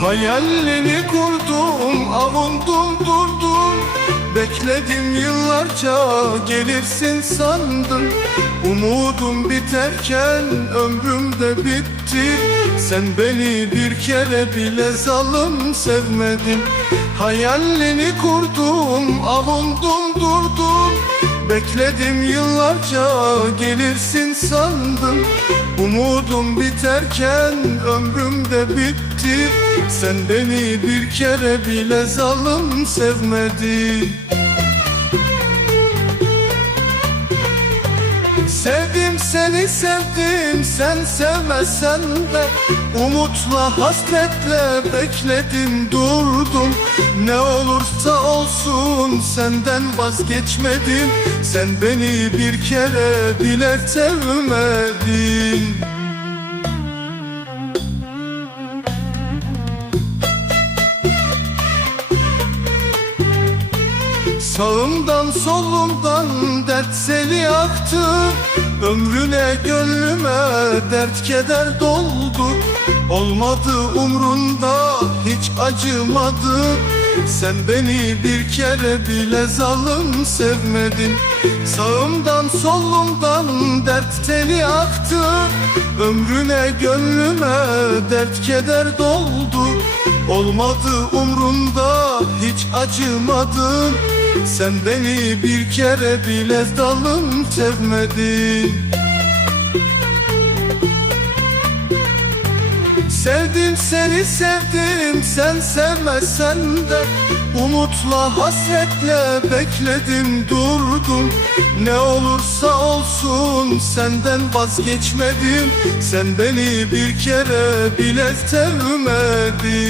Hayalini kurdum, avundum durdum. Bekledim yıllarca gelirsin sandım Umudum biterken ömrüm de bitti. Sen beni bir kere bile zalim sevmedin. Hayalini kurdum, avundum durdum Bekledim yıllarca gelirsin sandım. Umudum biterken ömrüm de bitti. Sen beni bir kere bile zalim sevmedin sevdim sen sevmesen de Umutla hasretle bekledim durdum. Ne olursa olsun senden vazgeçmedim. Sen beni bir kere bile sevmedin. Sağımdan solumdan dert seli aktı Ömrüne gönlüme dert keder doldu. Olmadı umrunda hiç acımadı. Sen beni bir kere bile zalim sevmedin. Sağımdan solumdan dert teli aktı. Ömrüne gönlüme dert keder doldu. Olmadı umrunda hiç acımadın Sen beni bir kere bile dalım sevmedin. Sevdim seni sevdim sen sevmesen de Umutla hasretle bekledim durdum. Ne olursa olsun senden vazgeçmedim. Sen beni bir kere bile sevmedin